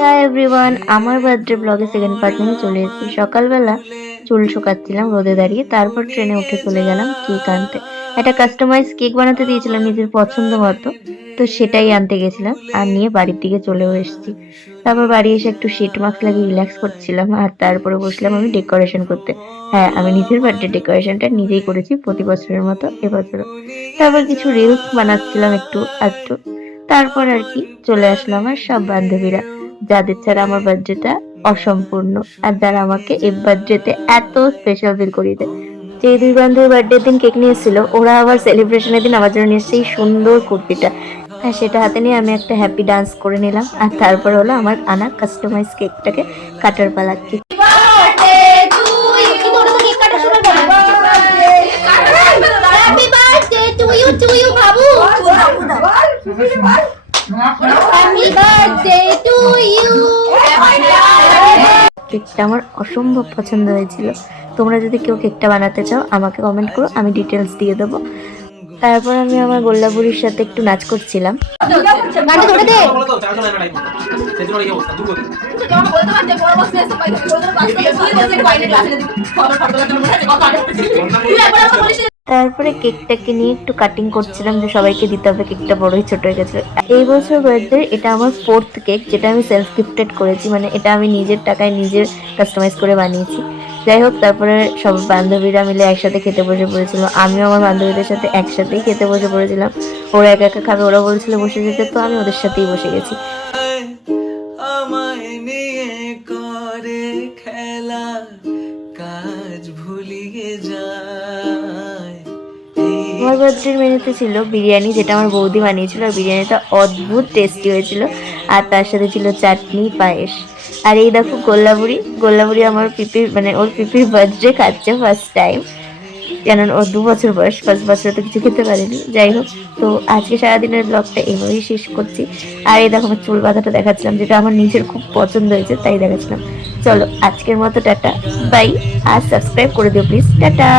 Hi everyone, আমার birthday ব্লগে second part নিয়ে চলে এসেছি। সকালবেলা চুল শুকাচ্ছিলাম রোদে দাঁড়িয়ে, তারপর ট্রেনে উঠে চলে গেলাম কেক আনতে। একটা কাস্টমাইজ কেক বানাতে দিয়েছিলাম নিজের পছন্দ মতো, তো সেটাই আনতে গেছিলাম আর নিয়ে বাড়ির দিকে চলেও এসেছি। তারপর বাড়ি এসে একটু শিট মাস্ক লাগিয়ে রিল্যাক্স করছিলাম আর তারপরে বসলাম আমি ডেকোরেশন করতে। হ্যাঁ, আমি নিজের বার্থডে ডেকোরেশনটা নিজেই করেছি প্রতি বছরের মতো এবছরও। তারপর কিছু রিলস বানাচ্ছিলাম একটু আধটু। তারপর আর কি চলে আসলো আমার সব বান্ধবীরা, যাদের ছাড়া আমার বার্থডেটা অসম্পূর্ণ আর যারা আমাকে এই বার্থডেতে এত স্পেশাল ফিল করিয়ে দেয়। যে দুই বান্ধবী বার্থডে দিন কেক নিয়ে এসেছিল, ওরা আবার সেলিব্রেশনের দিন আমার জন্য নিয়ে এসেছে এই সুন্দর কুর্তিটা। হ্যাঁ, সেটা হাতে নিয়ে আমি একটা হ্যাপি ডান্স করে নিলাম আর তারপর হলো আমার আনা কাস্টমাইজ কেকটাকে কাটার পালা। কেকটা আমার অসম্ভব পছন্দ হয়েছিল। তোমরা যদি কেউ কেকটা বানাতে চাও আমাকে কমেন্ট করো, আমি ডিটেলস দিয়ে দেবো। তারপর আমি আমার গোল্লাপুরির সাথে একটু নাচ করছিলাম। তারপরে কেকটাকে নিয়ে একটু কাটিং করছিলাম, যে সবাইকে দিতে হবে, কেকটা বড়ই ছোট হয়ে গেছে। এই বছর বার্থডে এটা আমার 4th কেক, যেটা আমি সেলফ গিফটেড করেছি, মানে এটা আমি নিজের টাকায় নিজের কাস্টমাইজ করে বানিয়েছি। যাই হোক, তারপরে সব বান্ধবীরা মিলে একসাথে খেতে বসে পড়েছিল। আমিও আমার বান্ধবীদের সাথে একসাথেই খেতে বসে পড়েছিলাম। ওরা একা একা খাবে, ওরা বলছিল বসে যেতে, তো আমি ওদের সাথেই বসে গেছি। আমার বার্থডের মেনুতে ছিল বিরিয়ানি, যেটা আমার বৌদি বানিয়েছিল, আর বিরিয়ানিটা অদ্ভুত টেস্টি হয়েছিল। আর তার সাথে ছিল চাটনি, পায়েস। আর এই দেখো গোল্লাপুরি, গোল্লাপুরি আমার পিপির, মানে ওর পিপির বার্থডে খাচ্ছে ফার্স্ট টাইম, কেননা ওর 2 বছর বয়স, ফার্স্ট বছরে তো কিছু খেতে পারেনি। যাই হোক, তো আজকে সারাদিনের ব্লগটা এইভাবেই শেষ করছি। আর এই দেখো আমার চুল বাঁধাটা দেখাচ্ছিলাম, যেটা আমার নিজের খুব পছন্দ হয়েছে, তাই দেখাচ্ছিলাম। চলো আজকের মতো টাটা, বাই। আর সাবস্ক্রাইব করে দিও প্লিজ, টাটা।